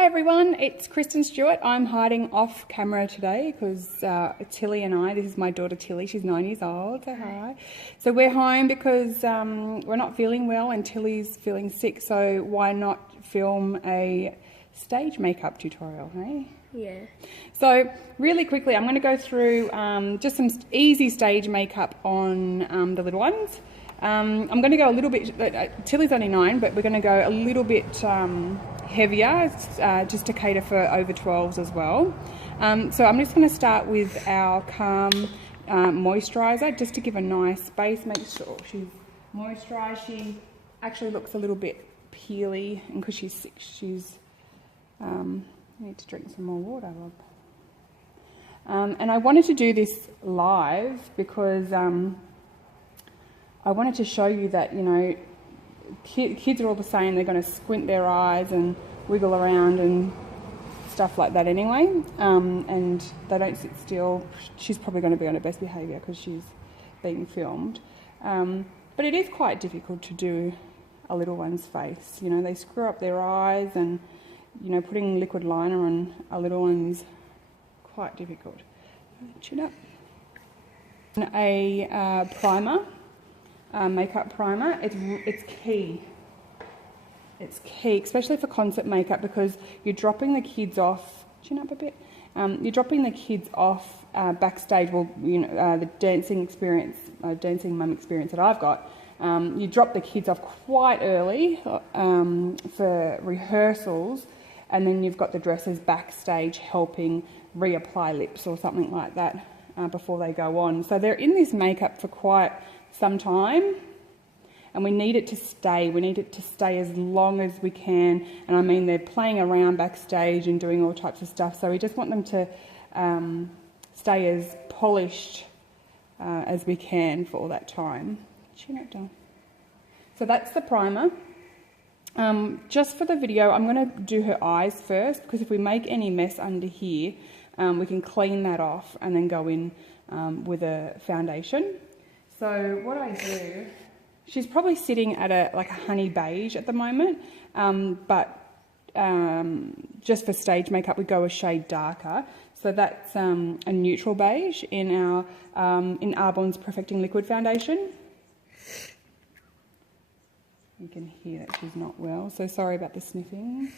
Hi everyone, it's Kristen Stewart. I'm hiding off camera today because Tilly and I, this is my daughter Tilly, she's 9 years old, so hi. So we're home because we're not feeling well and Tilly's feeling sick, so why not film a stage makeup tutorial, hey? Yeah. So really quickly, I'm going to go through just some easy stage makeup on the little ones. I'm going to go a little bit, Tilly's only 9, but we're going to go a little bit heavier just to cater for over 12s as well. So I'm just going to start with our Calm moisturiser just to give a nice base, make sure she's moisturised. She actually looks a little bit peely, and because she's sick, she's need to drink some more water, love. And I wanted to do this live because I wanted to show you that, you know, kids are all the same. They're going to squint their eyes and wiggle around and stuff like that anyway. And they don't sit still. She's probably going to be on her best behaviour because she's being filmed. But it is quite difficult to do a little one's face. You know, they screw up their eyes, and, you know, putting liquid liner on a little one's quite difficult. Chin up. A primer. Makeup primer, it's key. It's key, especially for concert makeup, because you're dropping the kids off. Chin up a bit. You're dropping the kids off backstage. Well, you know, the dancing experience, dancing mum experience that I've got. You drop the kids off quite early for rehearsals, and then you've got the dressers backstage helping reapply lips or something like that before they go on. So they're in this makeup for quite some time, and we need it to stay. We need it to stay as long as we can. And I mean, they're playing around backstage and doing all types of stuff, so we just want them to stay as polished as we can for all that time. Chin it down. So that's the primer. Just for the video, I'm going to do her eyes first, because if we make any mess under here, we can clean that off and then go in with a foundation. So what I do, she's probably sitting at like a honey beige at the moment, but just for stage makeup we go a shade darker. So that's a neutral beige in our in Arbonne's Perfecting Liquid Foundation. You can hear that she's not well, so sorry about the sniffing.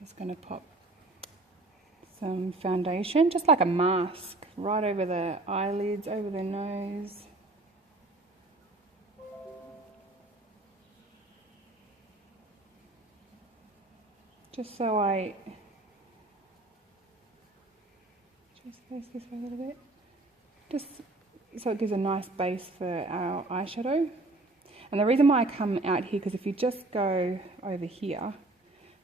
Just going to pop some foundation, just like a mask, right over the eyelids, over the nose. Just so I just face this way a little bit. Just so it gives a nice base for our eyeshadow. And the reason why I come out here, because if you just go over here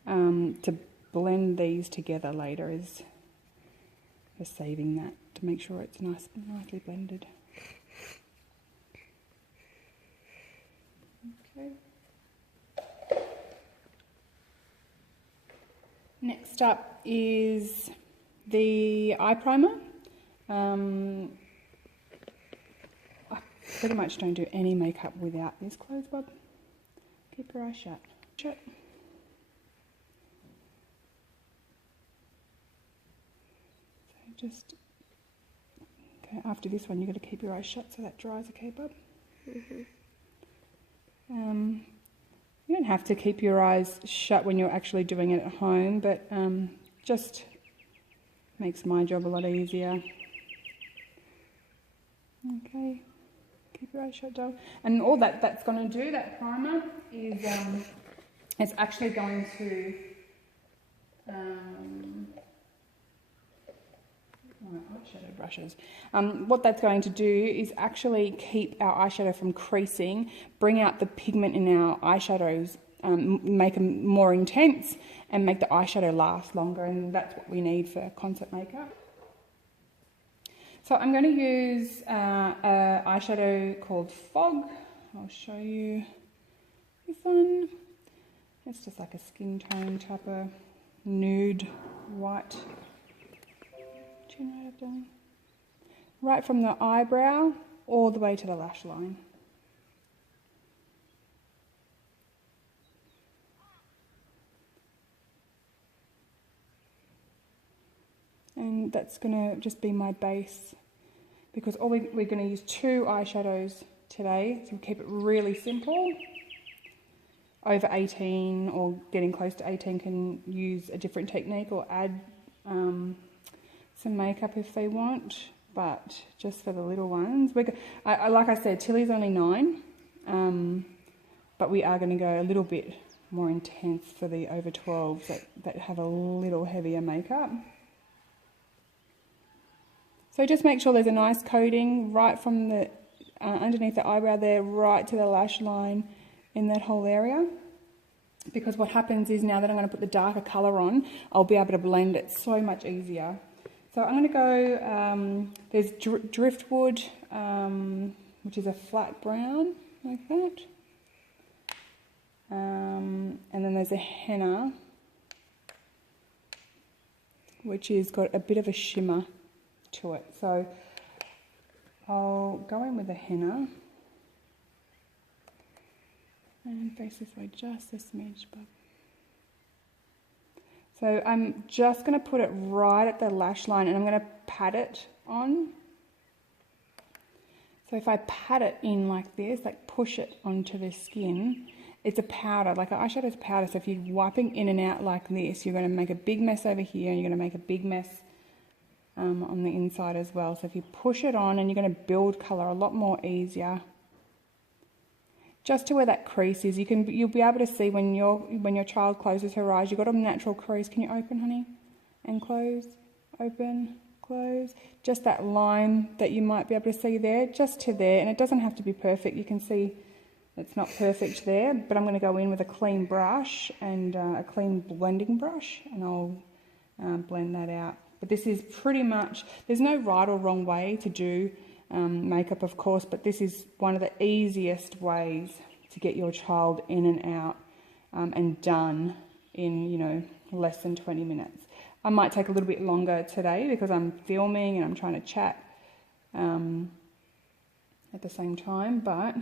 to blend these together later, is for saving that, to make sure it's nicely blended. Okay. Next up is the eye primer. I pretty much don't do any makeup without this. Close, Bob. Keep your eyes shut. Shut. Just, okay, after this one, you've got to keep your eyes shut so that dries, okay, bub? Mm-hmm. You don't have to keep your eyes shut when you're actually doing it at home, but just makes my job a lot easier. Okay, keep your eyes shut, doll. And all that's going to do, that primer, is it's actually going to eyeshadow brushes. What that's going to do is actually keep our eyeshadow from creasing, bring out the pigment in our eyeshadows, make them more intense, and make the eyeshadow last longer, and that's what we need for concert makeup. So I'm going to use an eyeshadow called Fog. I'll show you this one. It's just like a skin tone type of nude white. Right up down. Right from the eyebrow all the way to the lash line. And that's going to just be my base, because we're going to use 2 eyeshadows today, so we'll keep it really simple. Over 18 or getting close to 18 can use a different technique or add some makeup if they want, but just for the little ones, like I said, Tilly's only 9, but we are going to go a little bit more intense for the over 12s that have a little heavier makeup. So just make sure there's a nice coating right from the underneath the eyebrow there, right to the lash line in that whole area. Because what happens is, now that I'm going to put the darker colour on, I'll be able to blend it so much easier. So I'm going to go, there's driftwood, which is a flat brown, like that. And then there's a henna, which has got a bit of a shimmer to it. So I'll go in with the henna and face this way just a smidge, but so I'm just going to put it right at the lash line, and I'm going to pat it on. So if I pat it in like this, like push it onto the skin, it's a powder, like an eyeshadow is a powder, so if you're wiping in and out like this, you're going to make a big mess over here, and you're going to make a big mess on the inside as well. So if you push it on, and you're going to build colour a lot more easier. Just to where that crease is, you'll be able to see when your child closes her eyes, you've got a natural crease. Can you open, honey? And close, open, close. Just that line that you might be able to see there, just to there, and it doesn't have to be perfect. You can see it's not perfect there, but I'm going to go in with a clean brush and a clean blending brush, and I'll blend that out. But this is pretty much, there's no right or wrong way to do makeup, of course, but this is one of the easiest ways to get your child in and out and done in, you know, less than 20 minutes. I might take a little bit longer today because I'm filming and I'm trying to chat at the same time, but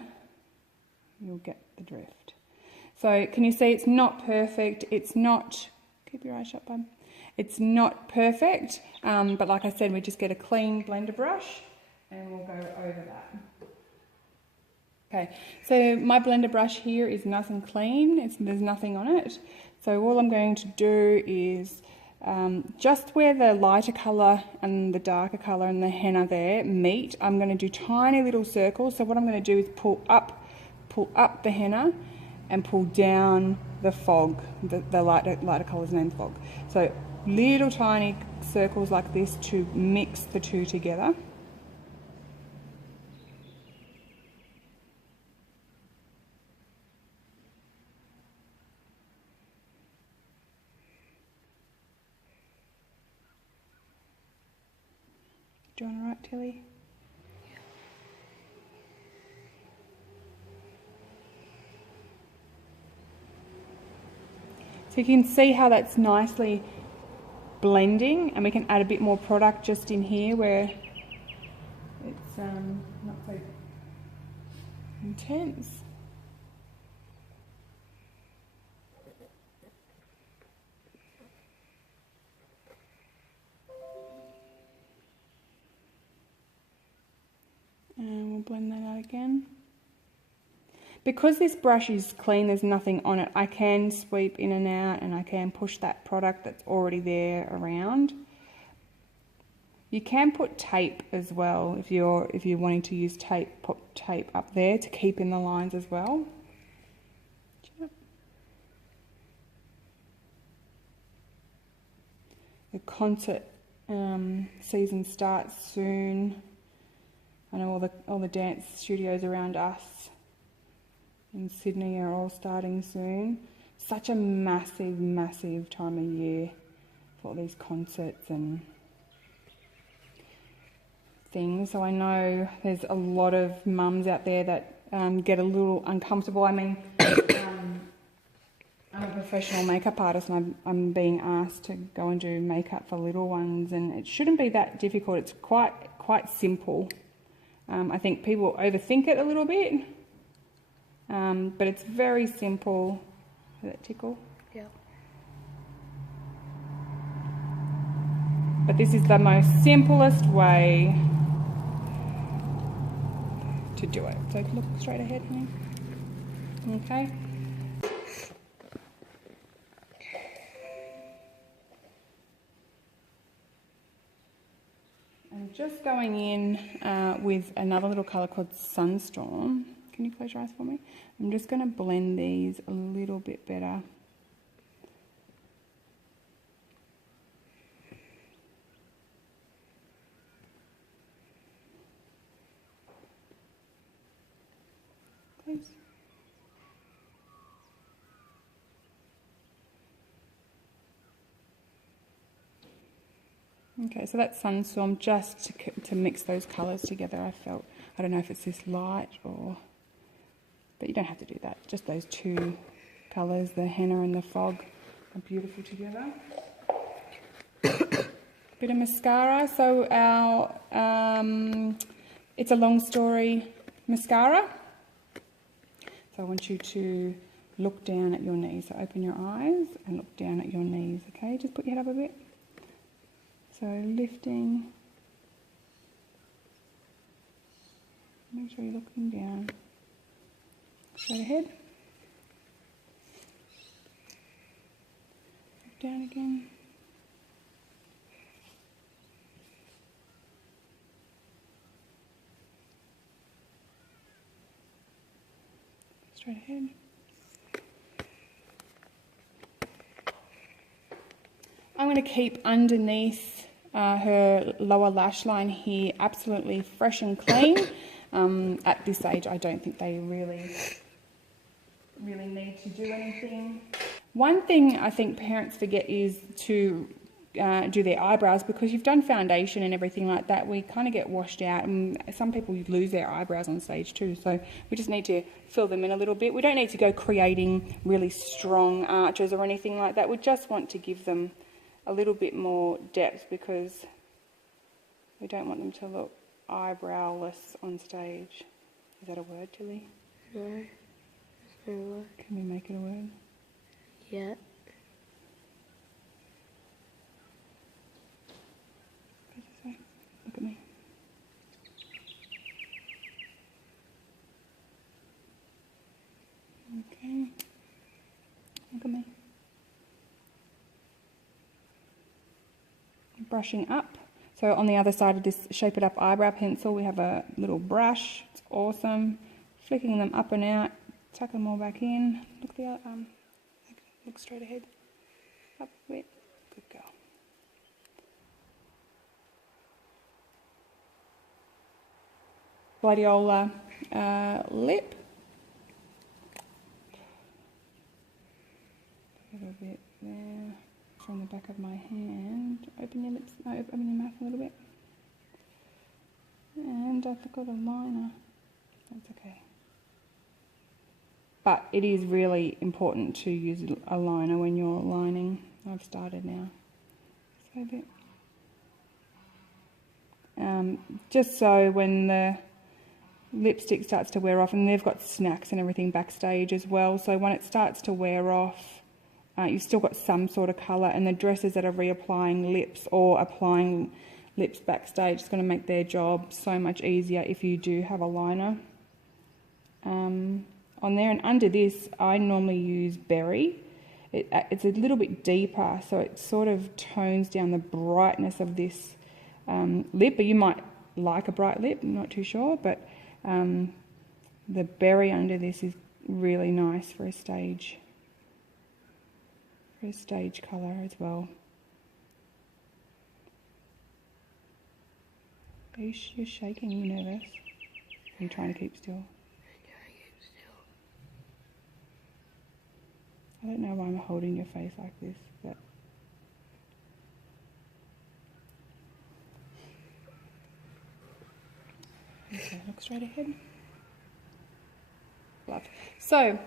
you'll get the drift. So can you see it's not perfect? It's not, keep your eyes shut, bud. It's not perfect, but like I said, we just get a clean blender brush and we'll go over that. Okay, so my blender brush here is nice and clean. There's nothing on it. So all I'm going to do is just where the lighter colour and the darker colour and the henna there meet, I'm going to do tiny little circles. So what I'm going to do is pull up the henna and pull down the fog. The lighter colour is named fog. So little tiny circles like this to mix the two together. Doing all right, Tilly? Yeah. So you can see how that's nicely blending, and we can add a bit more product just in here where it's not so intense. And we'll blend that out again. Because this brush is clean, there's nothing on it, I can sweep in and out and I can push that product that's already there around. You can put tape as well if you're wanting to use tape. Put tape up there to keep in the lines as well. The concert season starts soon. I know all the dance studios around us in Sydney are all starting soon. Such a massive, massive time of year for all these concerts and things. So I know there's a lot of mums out there that get a little uncomfortable. I mean, I'm a professional makeup artist and I'm being asked to go and do makeup for little ones, and it shouldn't be that difficult. It's quite simple. I think people overthink it a little bit, but it's very simple. Does that tickle? Yeah. But this is the most simplest way to do it. So look straight ahead, honey. Okay. I'm just going in with another little colour called Sunstorm. Can you close your eyes for me? I'm just going to blend these a little bit better. Please. Okay, so that's Sunstorm, just to mix those colours together. I don't know if it's this light or, but you don't have to do that. Just those two colours, the henna and the fog, are beautiful together. Bit of mascara. So our it's a long story mascara. So I want you to look down at your knees. So open your eyes and look down at your knees. Okay, just put your head up a bit. So lifting, make sure you're looking down, straight ahead, look down again, straight ahead. I'm going to keep underneath her lower lash line here absolutely fresh and clean. At this age, I don't think they really need to do anything. One thing I think parents forget is to do their eyebrows, because you've done foundation and everything like that. We kind of get washed out, and some people lose their eyebrows on stage too, so we just need to fill them in a little bit. We don't need to go creating really strong arches or anything like that. We just want to give them a little bit more depth, because we don't want them to look eyebrowless on stage. Is that a word, Tilly? No, it's no word. Can we make it a word? Yeah. Look at me. Okay. Look at me. Brushing up. So on the other side of this Shape It Up eyebrow pencil, we have a little brush. It's awesome. Flicking them up and out, tuck them all back in. Look the look straight ahead. Up a bit. Good girl. Gladiola lip. A little bit there. From the back of my hand. Open your lips, no, open your mouth a little bit. And I forgot a liner. That's okay. But it is really important to use a liner when you're lining. I've started now. So a bit. Just so when the lipstick starts to wear off, and they've got snacks and everything backstage as well, so when it starts to wear off, you've still got some sort of colour, and the dresses that are reapplying lips or applying lips backstage is going to make their job so much easier if you do have a liner on there. And under this, I normally use Berry. It's a little bit deeper, so it sort of tones down the brightness of this lip, but you might like a bright lip, I'm not too sure, but the Berry under this is really nice for a stage. Stage colour as well. You're shaking, you nervous? Are you trying to keep still? I'm trying to keep still. I don't know why I'm holding your face like this, but okay, look straight ahead. Love. So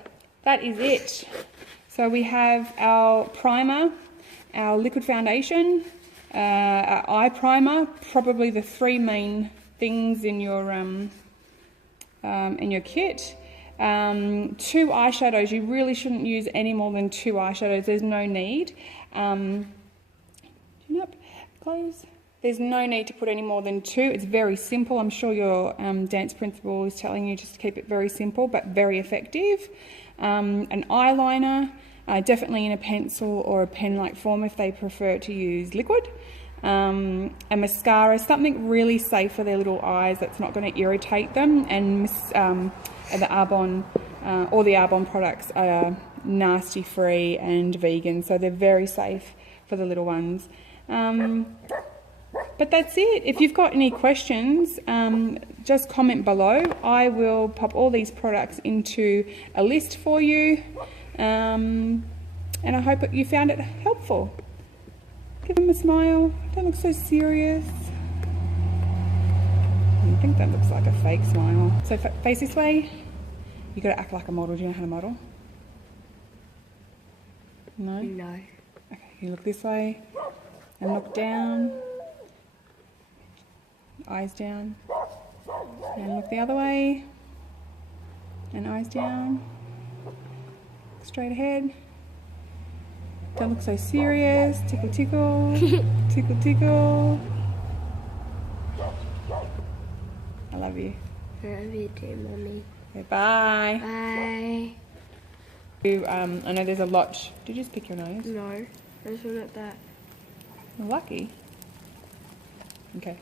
that is it. So we have our primer, our liquid foundation, our eye primer, probably the three main things in your kit. 2 eyeshadows. You really shouldn't use any more than 2 eyeshadows. There's no need. Chin up. close. There's no need to put any more than 2. It's very simple. I'm sure your dance principal is telling you just to keep it very simple, but very effective. An eyeliner, definitely in a pencil or a pen-like form if they prefer to use liquid. A mascara, something really safe for their little eyes that's not going to irritate them. And the Arbonne, all the Arbonne products are nasty-free and vegan, so they're very safe for the little ones. But that's it. If you've got any questions, just comment below. I will pop all these products into a list for you. And I hope that you found it helpful. Give them a smile. Don't look so serious. I think that looks like a fake smile. So face this way. You got to act like a model. Do you know how to model? No? No. Okay, you look this way and look down. Eyes down. And look the other way. And eyes down. Straight ahead. Don't look so serious. Tickle, tickle. Tickle, tickle. I love you. I love you too, Mummy. Okay, bye. Bye. I know there's a lot. Did you just pick your nose? No, I just want it back. You're lucky. Okay.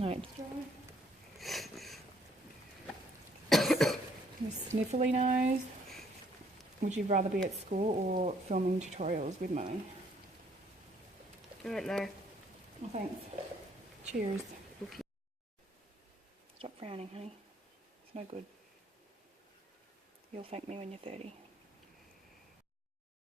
Alright. Your sniffly nose. Would you rather be at school or filming tutorials with Mummy? I don't know. Well, thanks. Cheers. Stop frowning, honey. It's no good. You'll thank me when you're 30.